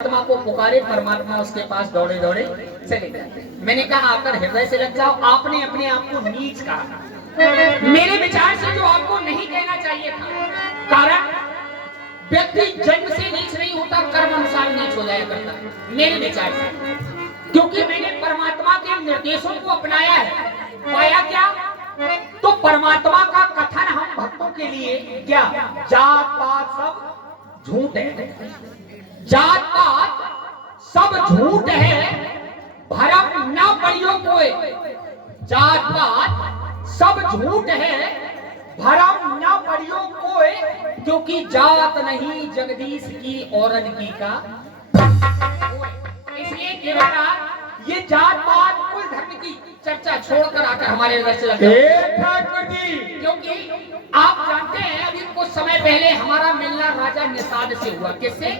परमात्मा को पुकारे, परमात्मा उसके पास दौड़े दौड़े चले गए। मैंने कहा आकर हृदय से लग जाओ। आपने अपने आप को नीच कहा। मेरे विचार से जो आपको नहीं कहना चाहिए था। कारण व्यक्ति जन्म से नीच नहीं होता, कर्म अनुसार नीच हो जाया करता है मेरे विचार से। क्योंकि मैंने परमात्मा के निर्देशों को अपनाया है। पाया क्या? तो परमात्मा का कथन हम भक्तों के लिए क्या, जात पात सब झूठ है, जात पात सब झूठ है, भरम न पड़ियो कोई। जात पात सब झूठ है, भरम न पड़ियो कोई, क्योंकि जात नहीं जगदीश की औरन की का। इसलिए केवल ये जात पात कुल धर्म की चर्चा छोड़कर आकर हमारे हृदय से लगे ठाकुर जी। क्योंकि आप जानते हैं अभी कुछ समय पहले हमारा मिलना राजा निषाद से हुआ। किससे?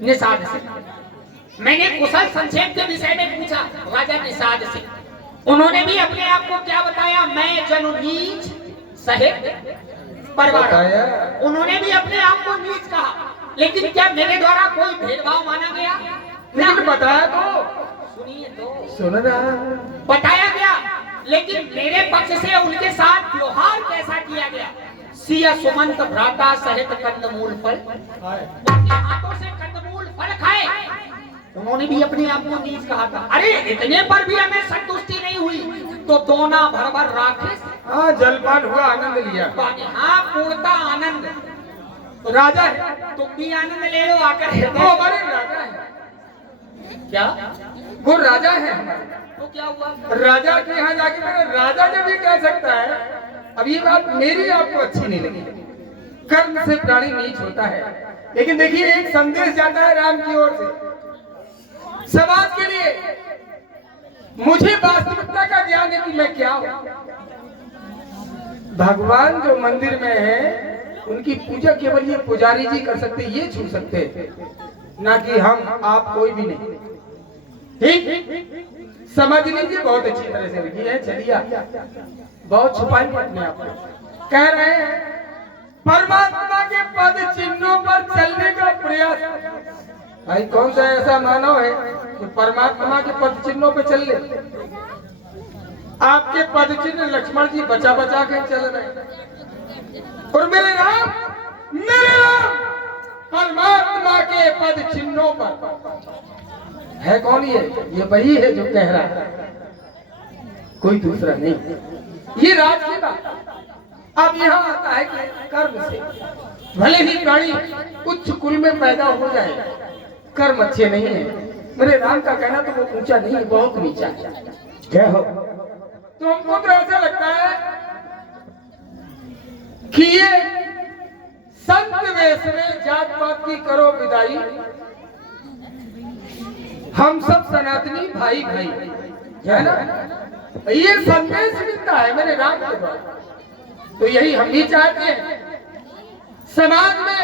निषाद से। मैंने कुशल संक्षेप के विषय में पूछा राजा निषाद से। उन्होंने भी अपने आप को क्या बताया? मैं जनु नीच सहित परवार। उन्होंने भी अपने आप को नीच कहा। लेकिन क्या मेरे द्वारा कोई भेदभाव माना गया? लेकिन बताया तो सुनिए तो सुनना बताया गया। लेकिन मेरे पक्ष से उनके साथ व्यवहार कैसा किया गया? सिया सुमंत भ्राता सहित कंदमूल फल, उनके हाथों से कंदमूल फल खाए। उन्होंने भी अपने आप को नीच कहा था। अरे इतने पर भी हमें संतुष्टि नहीं हुई तो दोना भर भर राक्षस। हाँ, जलपान हुआ, आनंद लिया। हाँ, पूर्णता आनंद। तो राजा है, तुम भी आनंद ले लो आकर। वो हमारे राजा है। क्या? वो राजा है हमारे। तो क्या हुआ? राजा के यहाँ जाके मेरा राजा जब ये कह सकता है, अब ये बात मेरी आपको अच्छी नहीं लगी। कर्म से प्राणी नीच होता है। लेकिन देखिए, एक संदेश जाता है राम की ओर से समाज के लिए। मुझे वास्तविकता का ज्ञान है कि मैं क्या हूं। भगवान जो मंदिर में है उनकी पूजा केवल ये पुजारी जी कर सकते, ये छू सकते, ना कि हम आप कोई भी नहीं। ठीक समझ लीजिए, बहुत अच्छी तरह से लिखी है। चलिए, बहुत छुपाएंगे अपने आप को। कह रहे हैं परमात्मा के पद चिन्हों पर चलने का प्रयास। भाई कौन सा ऐसा मानव है जो परमात्मा के पद चिन्हों पे चल ले? आपके पद चिन्ह लक्ष्मण जी बचा बचा के चल रहे। और मेरे राम परमात्मा के पद चिन्हों पर है। कौन ये वही है जो कह रहा है, कोई दूसरा नहीं। ये राज की बात। अब यहाँ आता है कि कर्म से भले ही प्राणी उच्च कुल में पैदा हो जाए, कर्म अच्छे नहीं है। मेरे राम का कहना तो वो ऊंचा नहीं, बहुत नीचा है। जय हो। तो हमको तो ऐसा लगता है कि ये संत वेश में जात पात की करो विदाई, हम सब सनातनी भाई भाई है ना। ये संदेश मिलता है मेरे राम के द्वारा। तो यही हम भी चाहते हैं। समाज में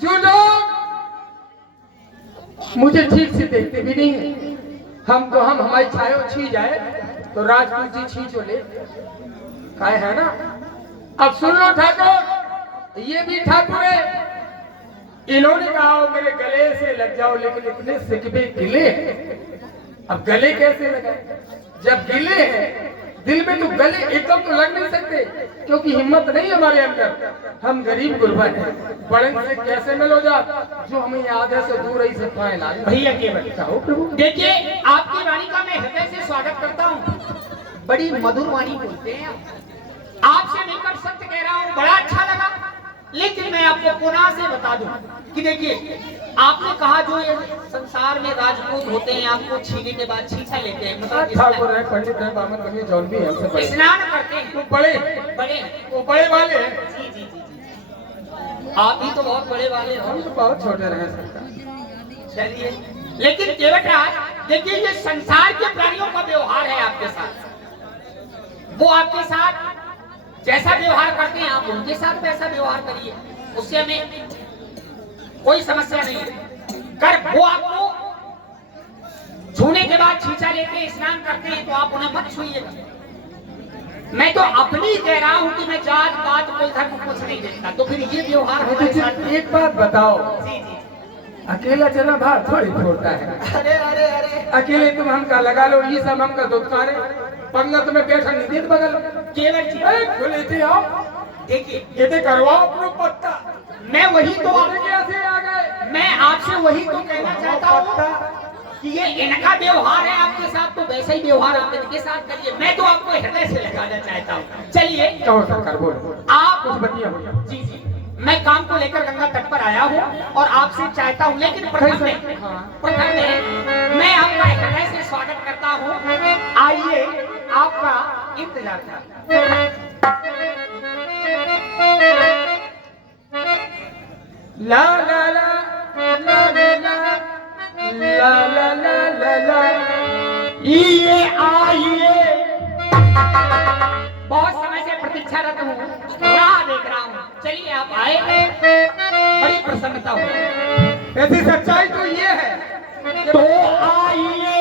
जो लोग मुझे ठीक से देखते भी नहीं है, हम हमारी छायो छी जाए तो राजपूत जी छींचो ले काय है ना। अब सुन लो ठाकुर, ये भी ठाकुर है। इन्होंने कहा मेरे गले से लग जाओ, लेकिन इतने सिकवे गिले। अब गले कैसे लगे जब गिले हैं? दिल में तो गले एकदम तो लग नहीं सकते, क्योंकि हिम्मत नहीं हमारे अंदर। हम गरीब गुरबा हैं। बड़े से कैसे मिलो जा जो हमें याद है से दूर ही से पाए ला भैया केवल चाहो प्रभु। देखिए, आपकी वाणी का मैं हृदय से स्वागत करता हूँ। बड़ी मधुर वाणी बोलते हैं। आपसे मिलकर सत्य कह रहा हूँ, बड़ा अच्छा लगा। लेकिन मैं आपको पुनः से बता दूं कि देखिए, आपने कहा जो ये संसार में राजपूत होते हैं आपको छीने के बाद छीछा लेते हैं, मतलब ठाकुर है, पंडित है, बामन बनिए, जौन भी है, हमसे स्नान करते हैं। तो बड़े बड़े वो बड़े वाले हैं। जी जी जी जी, आप भी तो बहुत बड़े वाले हो। हम तो बहुत छोटे रहे सरकार। चलिए, लेकिन केवटराज देखिए, ये संसार के प्राणियों का व्यवहार है आपके साथ। वो आपके साथ जैसा व्यवहार करते हैं आप उनके साथ वैसा व्यवहार करिए, उससे हमें कोई समस्या नहीं है। कर वो आपको छूने के बाद छींचा लेते हैं, स्नान करते हैं, तो आप उन्हें मत छूइएगा। मैं तो अपनी कह रहा हूँ कि मैं जात पात कोई धर्म कुछ नहीं देखता, तो फिर ये व्यवहार हमारे साथ। एक बात बताओ, जी जी, अकेला चना भात थोड़ी छोड़ता है। अरे अरे अरे अकेले तुम हमका लगा लो, ये सब हमका दुत्कारे पंगत में बैठा नहीं देत बगल केवल जी खुले थे आप देखिए, ये करवाओ अपना पत्ता। मैं वही तो कैसे आ गए? मैं आपसे वही तो कहना चाहता हूँ कि ये इनका व्यवहार है आपके साथ, तो वैसा ही व्यवहार आप इनके साथ करिए। मैं तो आपको हृदय से लगाना चाहता हूँ। चलिए कहो सरकार बोलो, आप कुछ बतिया जी जी, मैं काम को लेकर गंगा तट पर आया हूँ और आपसे चाहता हूँ, लेकिन प्रथम में मैं आपका हृदय से स्वागत करता हूँ। आइए, आपका इंतजार करता ला ला ला ला ला ला ला ला ला ला ये आइए, बहुत समय से प्रतीक्षारत हूँ, राह देख रहा हूँ। चलिए आप आए, बड़ी प्रसन्नता हुई। ऐसी सच्चाई तो ये है, तो आइए,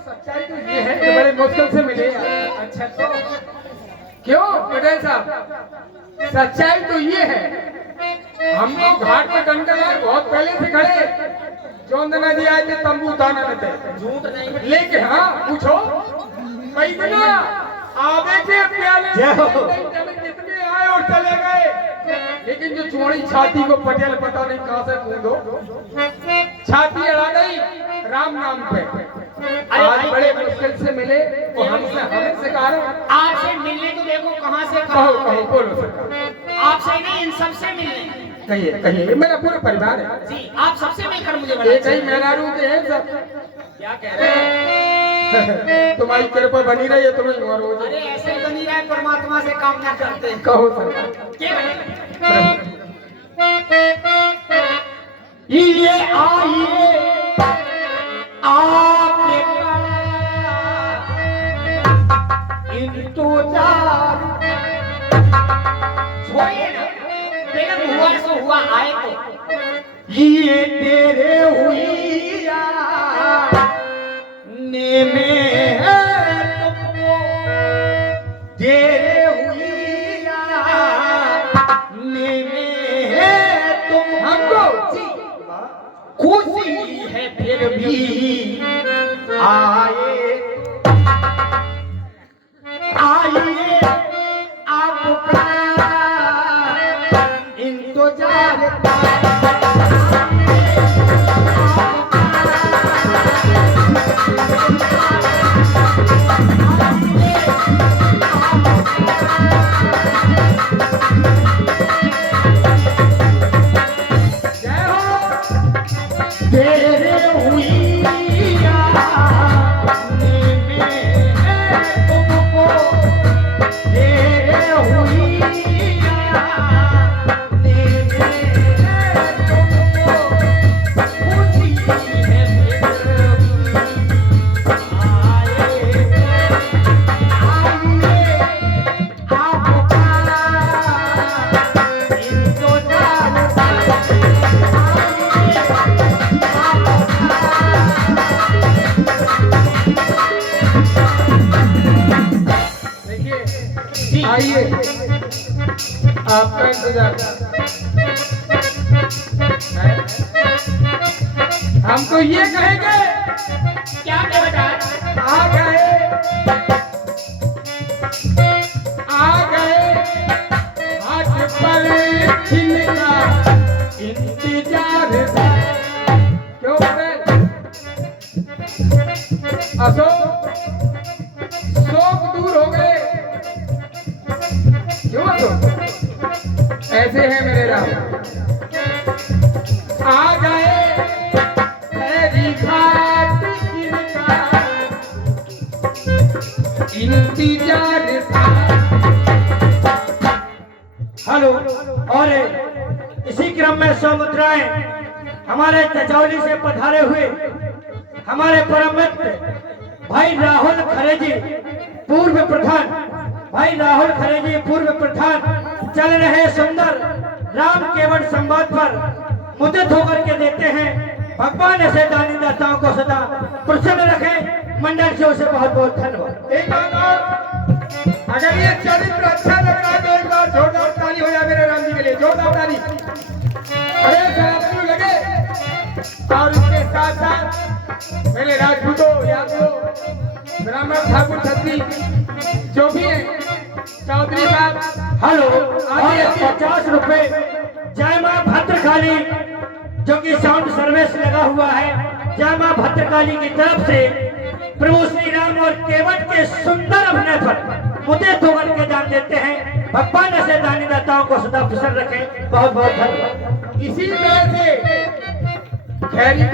सच्चाई तो ये है कि बड़े मुश्किल से मिले। अच्छा तो क्यों पटेल साहब, सच्चाई तो ये है, हम तो घाट पे डंडे बहुत पहले से खड़े, चौंद नदी आए थे तंबू उतारने में थे, झूठ नहीं, लेकिन हाँ पूछो पैदना आवे के प्याले कितने आए और चले गए, लेकिन जो चौड़ी छाती को पटेल पता नहीं कहां से कूदो, छाती अड़ा गई राम नाम पे। आज बड़े मुश्किल से मिले, वो हमसे कहा आपसे मिलने को देखो कहाँ से कहो कहो बोलो सरकार। आपसे नहीं, इन सबसे मिलने। कहिए कहिए, मेरा पूरा परिवार है जी, आप सबसे मिलकर मुझे एक ही मेहरारू के हैं सब। क्या कह रहे हैं? तुम्हारी कृपा बनी रही है, तुम्हें और हो जाए। अरे ऐसे ही बनी रहे, परमात्मा से कामना करते हैं। कहो सरकार। ये आइए आपके इंतजार छोड़िए ना, बेगम हुआ सो हुआ, आए तो ये तेरे हुइया ने में तुमको तेरे हुइया ने में तुम हमको खुशी है फिर भी आए, आइए आपका इंतजार तेरे हुइया तुमको तेरे हुइया तुमको खुशी है आइए आपका इंतजार है। हम तो ये कहेंगे, क्या कह बेटा? आ गए हाथ पर छिलका इंतजार है। क्यों अशोक शोक दूर हो गए, क्यों अशोक? ऐसे हैं मेरे राम, आ गए तेरी घाट इनका इंतजार था। हेलो, और इसी क्रम में सौमुद्राएं हमारे चचौली से पधारे हुए हमारे परम मित्र भाई राहुल खरेजी पूर्व प्रधान, भाई राहुल खरेजी पूर्व प्रधान चल रहे सुंदर राम केवल संवाद पर मुद्रित होकर के देते हैं। भगवान ऐसे दानी दाताओं को सदा प्रसन्न रखें। मंडल से उसे बहुत बहुत धन्यवाद। एक बात और, अगर ये चरित्र अच्छा लग रहा है तो एक बार जोरदार ताली हो जाए मेरे राम जी के लिए, जोरदार ताली। अरे सराबू लगे और उसके साथ साथ मेरे राजपूतों यादवों ब्राह्मण ठाकुर छत्री जो भी है चौधरी साहब हेलो, और 50 रुपए जय मां भद्रकाली जो कि साउंड सर्विस लगा हुआ है, जय मां भद्रकाली की तरफ से प्रभु श्री राम और केवट के सुंदर अभिनय पर मुद्दे तोड़ के दान देते हैं। भगवान ऐसे दानी दाताओं को सदा प्रसन्न रखें। बहुत बहुत धन्यवाद। इसी तरह से खैरी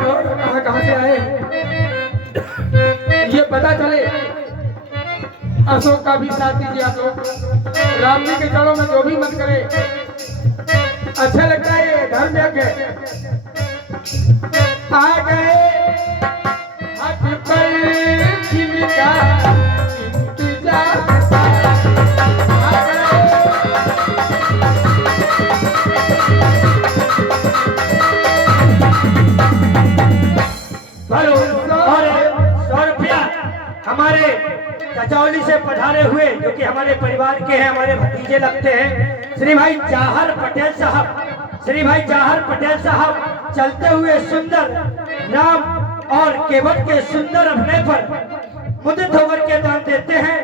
कहाँ से आए ये पता चले। अशोक का भी साथ दीजिए आप लोग। राम जी के चरणों में जो भी मन करे अच्छा लगता है। ये धर्म यज्ञ आ गए हट पर जिनका इंतजार आ गए। हेलो, और 100 रुपया हमारे कचौली से पधारे हुए जो कि हमारे परिवार के हैं, हमारे भतीजे लगते हैं, श्री भाई जाहर पटेल साहब। श्री भाई जाहर पटेल साहब चलते हुए सुंदर राम और केवट के सुंदर अभिनय पर मुद्दित होकर के दान देते हैं।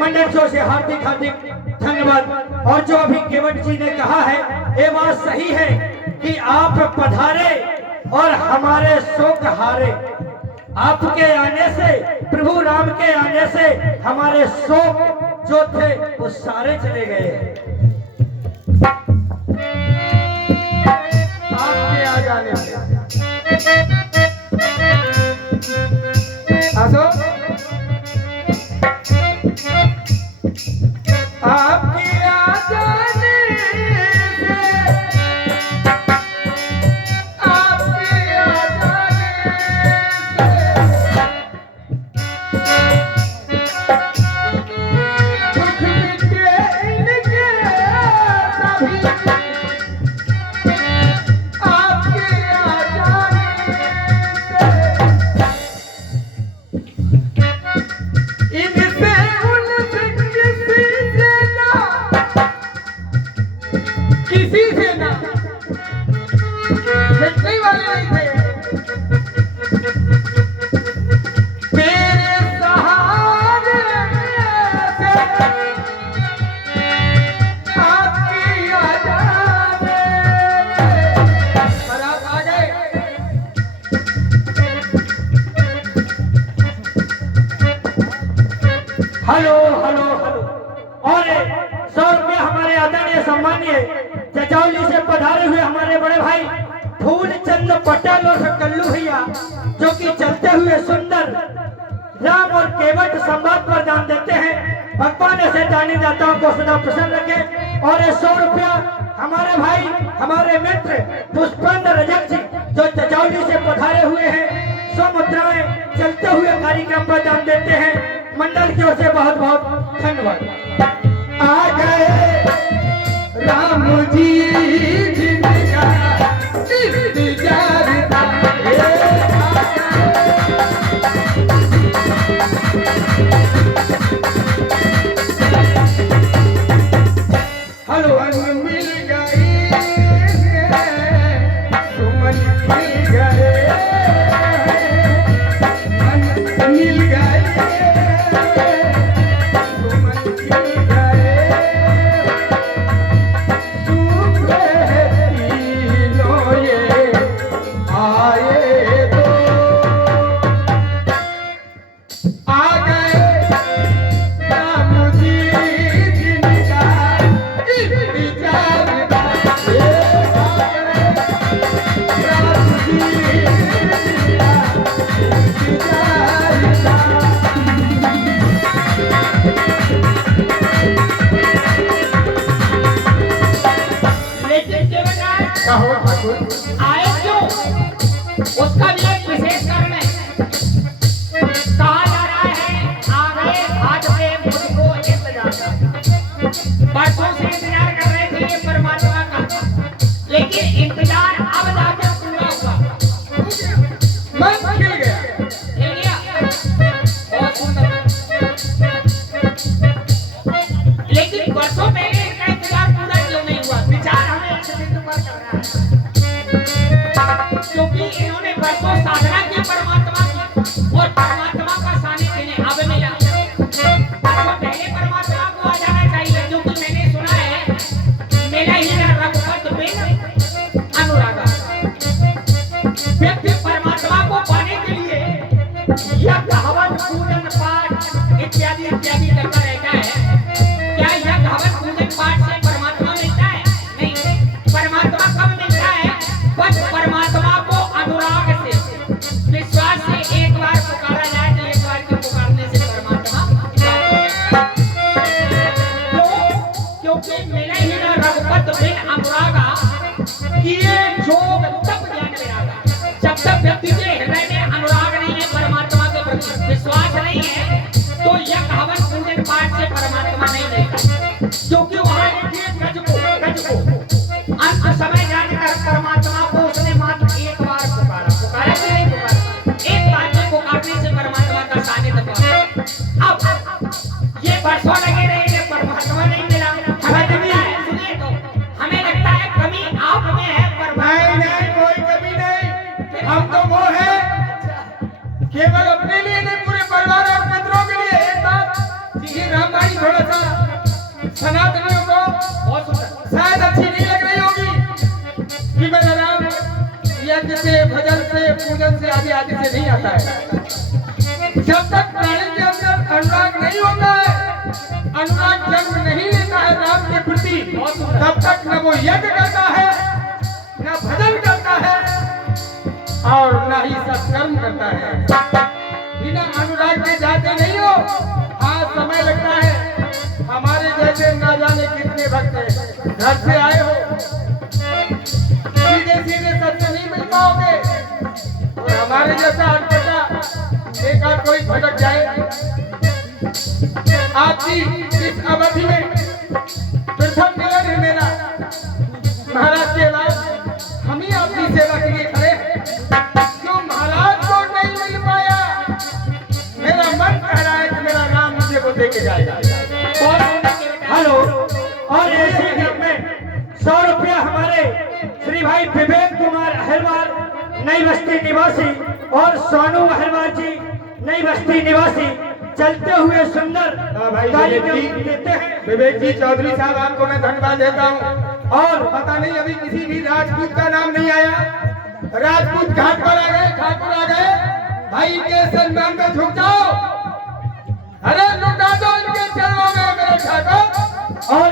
मंडल शो से हार्दिक हार्दिक धन्यवाद। और जो अभी केवट जी ने कहा है ये बात सही है कि आप पधारे और हमारे शोक हारे। आपके आने से, प्रभु राम के आने से हमारे शोक जो थे वो सारे चले गए। आपके आ जाने से अशोक आपके आ जाने से आपके आ जाने से दुख मिटे इनके सभी किसी से ना मिटने वाले नहीं थे। तेरे सहारे से आपकी आ जाने पर आप आ गए। हेलो हेलो हेलो, और 100 रुपये हमारे आदरणीय सम्मानीय चचौली से पधारे हुए हमारे बड़े भाई फूलचंद पटेल और कल्लू भैया जो कि चलते हुए सुंदर राम और केवट संवाद पर दान देते हैं। भगवान ऐसे दानी दाताओं को सदा प्रसन्न रखे। और 100 रुपया हमारे भाई, हमारे मित्र पुष्पेंद्र रजक जी जो चचौली से पधारे हुए हैं, 100 मुद्राएं चलते हुए कार्यक्रम पर दान देते हैं। मंडल की ओर से बहुत बहुत धन्यवाद। आ गए राम जी जिनका इंतजार था। हेलो, मिल गई सुमन मिल गए मिल गए सुमन मिल गए तीनों ये आए तो आ गए राम जी जिनका इंतजार था। राम जी जिनका इंतजार था। लेकिन के बजाय कहो ठाकुर आए क्यों, उसका भी एक विशेष कारण है। कहा जा रहा है आ गए आज से मुझको इंतजार था। बरसों से इंतजार कर रहे थे ये परमात्मा का, लेकिन इंतजार अब जाकर पूरा हुआ। मन खिल गया। ले लिया, बहुत सुंदर। लेकिन वर्षों पहले इसका इंतजार पूरा क्यों नहीं हुआ? विचार हमें इस बिंदु पर कर रहा है क्योंकि इन्होंने यज्ञ हवन पूजन पाठ इत्यादि इत्यादि करता रहता है। क्या यज्ञ हवन पूजन पाठ से परमात्मा मिलता है? नहीं। परमात्मा कब मिलता है? बस परमात्मा को अनुराग से, विश्वास से एक बार पुकारा जाए तो एक बार के पुकारने से परमात्मा क्योंकि मिले ही न रघुपत बिन अनुरागा किए जोग तब ज्ञान विरागा। जब तक व्यक्ति के हृदय में अनुराग नहीं है, परमात्मा के प्रति विश्वास नहीं है, तो यज्ञ हवन पूजन पाठ से परमात्मा नहीं मिलता। क्योंकि वहां देखिए गज को अंत समय जाने कर परमात्मा को उसने मात्र एक बार पुकारा कि नहीं पुकारा? एक बार के पुकारने से परमात्मा का सानिध्य पहुंचा। अब ये वर्षों लगे रहे, परमात्मा नहीं मिला। हमें लगता है कमी आप में है, नहीं कोई कमी नहीं। हम तो वो है केवल अपने लिए नहीं, पूरे परिवार और मित्रों के लिए। एक बात ये रामबाणी थोड़ा सा सनातनियों को बहुत सुंदर शायद अच्छी नहीं लग रही होगी कि मेरा राम यज्ञ से, भजन से, पूजन से, आदि आदि से नहीं आता है। जब तक प्राणी के अंदर अनुराग नहीं होता है, अनुराग जन्म नहीं लेता है राम के प्रति, तब तक न वो यज्ञ करता है, न भजन करता है और न ही सत्कर्म करता है। बिना अनुराग के जाते नहीं हो। आज समय लगता है, हमारे जैसे न जाने कितने भक्त घर से आए हो, सीधे सीधे सत्य नहीं मिल पाओगे, और हमारे जैसा अटपटा एक आध कोई भटक जाए। आपकी इस अवधि में प्रथम मिलन है मेरा महाराज के बाद, हम ही आपकी सेवा के लिए खड़े हैं। जो महाराज को नहीं मिल पाया, मेरा मन कह रहा है कि मेरा नाम मुझे वो दे के जाएगा। हेलो, और इसी क्रम में 100 रुपया हमारे श्री भाई विवेक कुमार अहिरवार नई बस्ती निवासी और सोनू अहिरवार जी नई बस्ती निवासी चलते हुए सुंदर देते हैं। विवेक जी चौधरी साहब, आपको मैं धन्यवाद देता हूँ। और पता नहीं अभी किसी भी राजपूत का नाम नहीं आया। राजपूत घाट पर आ गए, ठाकुर आ गए, भाई के सम्मान में झुक जाओ। अरे लुटा दो इनके चरणों में मेरे ठाकुर। और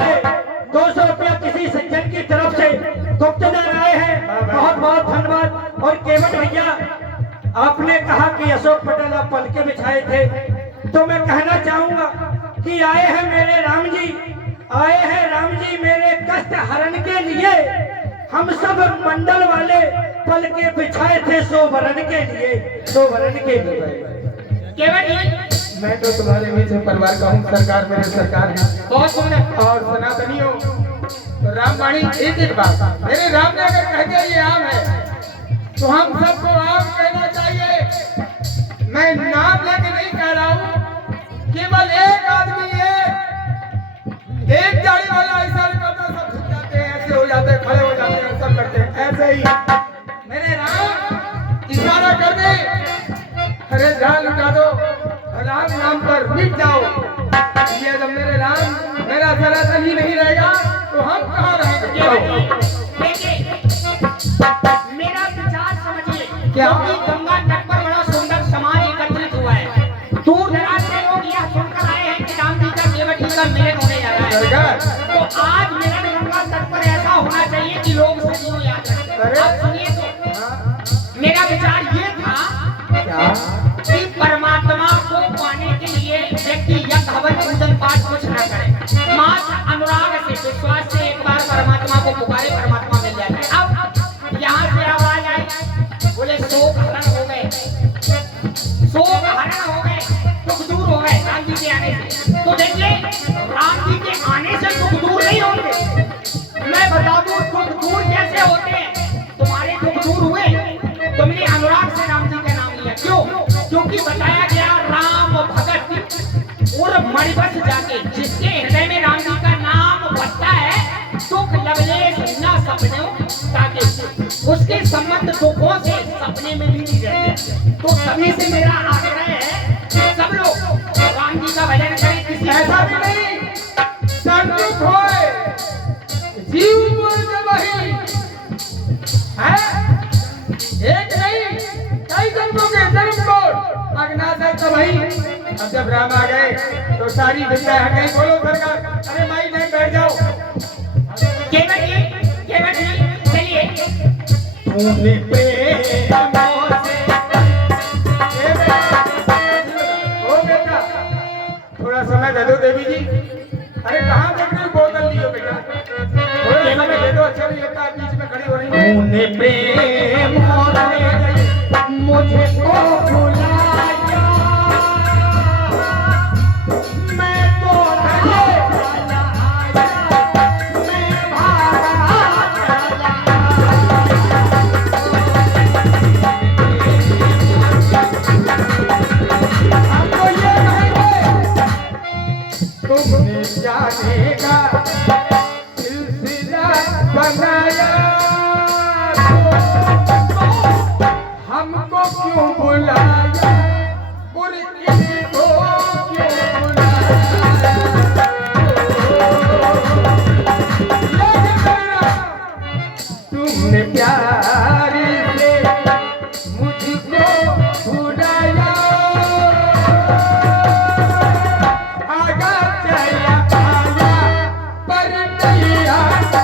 200 रुपया किसी सज्जन की तरफ से गुप्तदान आए हैं, बहुत बहुत धन्यवाद। और केवट भैया, आपने कहा कि अशोक पटेल आप पलके बिछाए थे, तो मैं कहना चाहूंगा कि आए हैं मेरे राम जी, आए हैं राम जी मेरे कष्ट हरण के लिए। हम सब मंडल वाले पलके बिछाए थे 100 वरण के लिए, 100 वरण के लिए। केवल मैं तो तुम्हारे बीच में परिवार का हूँ, सरकार मेरे सरकार है। बहुत सुंदर। और सनातनियों, रामवाणी एक बात, मेरे राम ने अगर कह दिया ये आम है, तो हम सबको आम कहना चाहिए। मैं नाम लेके नहीं कह रहा हूँ, केवल एक आदमी एक गाड़ी वाला ऐसा करता, सब झुक जाते हैं, ऐसे हो जाते हैं, खड़े हो जाते हैं, सब करते हैं। ऐसे ही मेरे राम इशारा कर दे, अरे जान लुटा दो, राम नाम पर मिट जाओ। ये जब मेरे राम मेरा जरा सही नहीं रहेगा, तो हम कहाँ रहेंगे? मेरा विचार समझिए, क्या? क्योंकि गंगा तट पर बड़ा सुंदर समाज एकत्रित हुआ है। दूर दराज से लोग यह सुनकर आए हैं कि राम जी का केवट जी का मिलन होने जा रहा है। तो आज मिलन गंगा तट पर ऐसा होना चाहिए कि लोग सदियों याद रखें। आप सुनिए तो मेरा विचार ये था कि परमात्मा को पाने के लिए व्यक्ति यज्ञ हवन पूजन पाठ कुछ न करे, मात्र अनुराग से, विश्वास से एक बार परमात्मा को पुकारे, परमात्मा मिल जाता है। अब यहाँ से आवाज आई, बोले शोक हरण हो गए, शोक हरण हो गए, दुख दूर हो गए राम जी के आने से। तो देखिए, राम जी के आने से दुख दूर नहीं होंगे। मैं बता दूं दुख दूर कैसे होते हैं। तुम्हारे दुख दूर हुए, तुमने अनुराग से राम जी का नाम लिया। क्यों? क्योंकि बताया गया राम भगत और मणिबस जाके, जिसके हृदय में राम जी का नाम बसता है, सुख लवलेश न सपने ताके, उसके संबंध दुखों से सपने में भी नहीं रहते। तो सभी से मेरा आग्रह है कि सब लोग राम जी का भजन करें। किसी ऐसा भी नहीं, संतुष्ट होए, जीव बोल वही है, एक नहीं कई जन्मों के जन्म को नाथ है तो भाई अब जब राम आ गए तो सारी विद्या हट गई। बोलो सरकार। अरे माई नहीं बैठ जाओ। केवट जी चलिए। तूने प्रेम से ए बेटा, ओ बेटा थोड़ा समय दे दो देवी जी। अरे कहाँ देख रही हो? बोतल लियो बेटा, थोड़ा समय दे दो। अच्छा नहीं लगता बीच में खड़ी हो रही है। तूने प्रेम से मुझे को भुलाया, मैं तो नहीं चला आया, मैं भागा चला। हमको ये कहेंगे तुमने जाने का सिलसिला बनाया, हमको क्यों बुलाया? बुरकी को क्यों बुलाया? तुमने प्यार से मुझको छुड़ाया, आगा चला आया पर नहीं आया।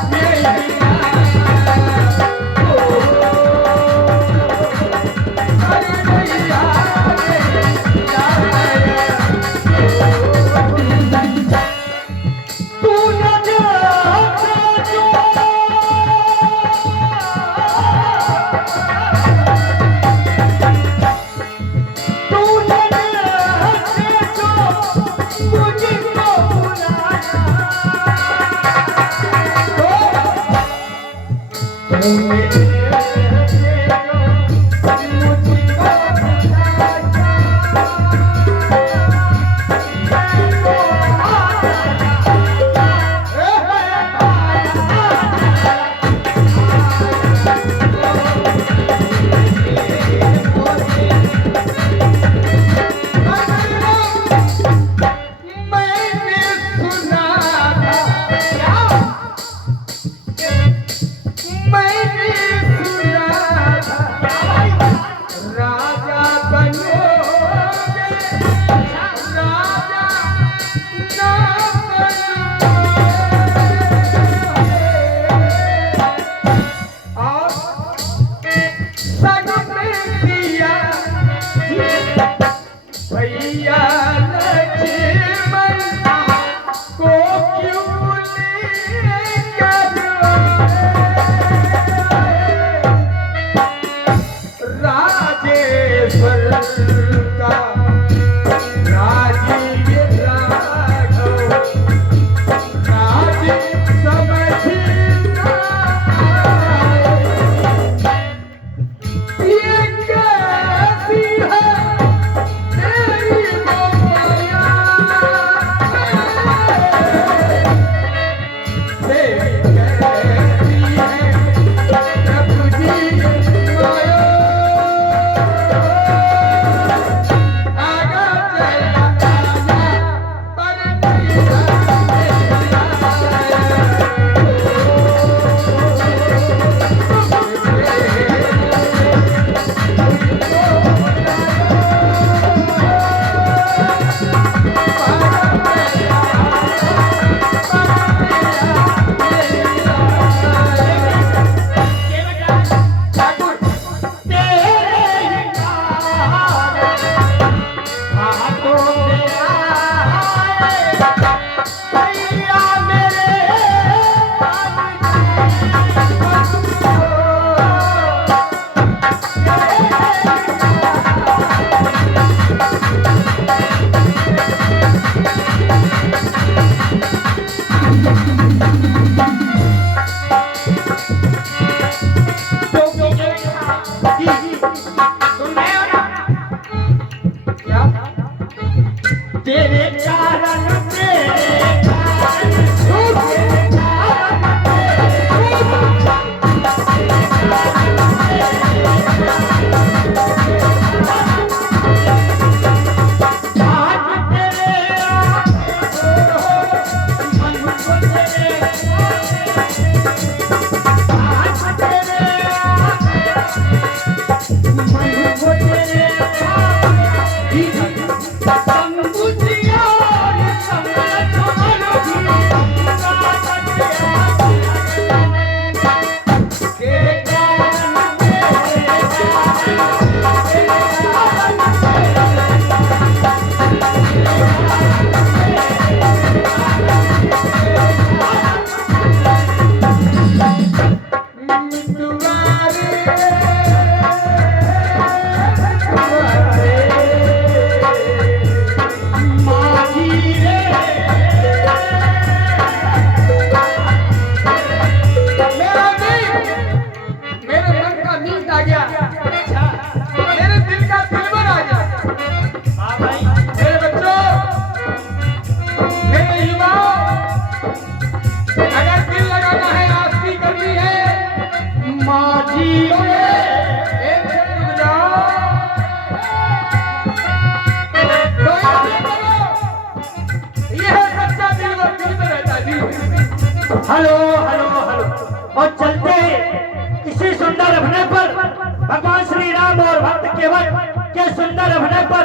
भगवान श्री राम और भक्त केवट के सुंदर अभिनय पर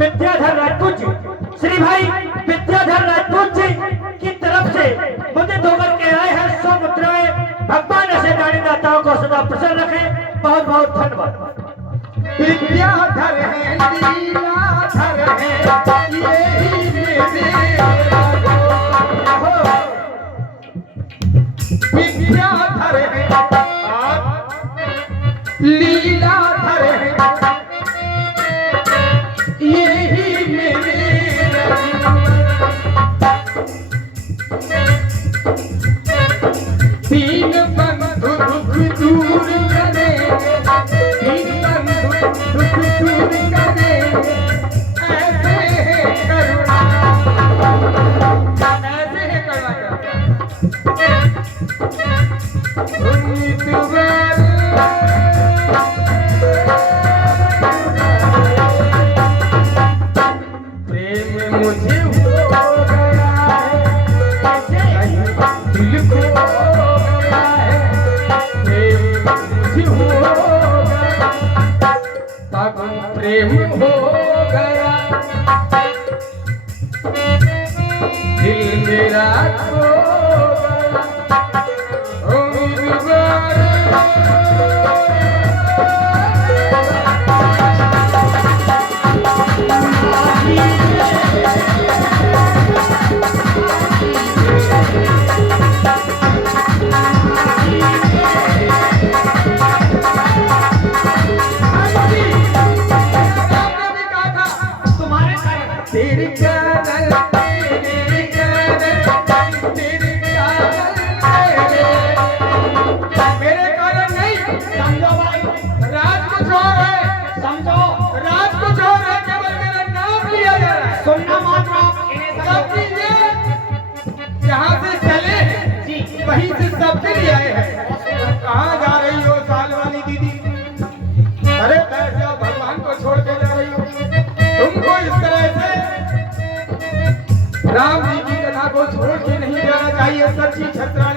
विद्याधर राजपूत जी, श्री भाई विद्याधर राजपूत जी की तरफ से मुझे दोगर के आए हैं 100 मुद्राएं। भगवान ऐसे दानीदाताओं को सदा प्रसन्न रखें। बहुत बहुत धन्यवाद। विद्याधर है लीलाधर है यही मेरे हो। विद्याधर है लीलाधर है यही मेरे दीन बंधु दुख दूर करे, दीन बंधु दुख दूर करे, ऐसे है करुणा, ऐसे है करुणा। प्रेम मुझे हो गया है, दिल को प्रेम हो गया, दिल मेरा खो सुनना मात्र जहाँ से चले वहीं से सबके लिए आए हैं। कहाँ जा रही हो साल वाली दीदी? अरे पैसा भगवान को छोड़ के जा रही हो। तुमको इस तरह से राम जी की कथा को छोड़ के नहीं जाना चाहिए। सच्ची छत्रा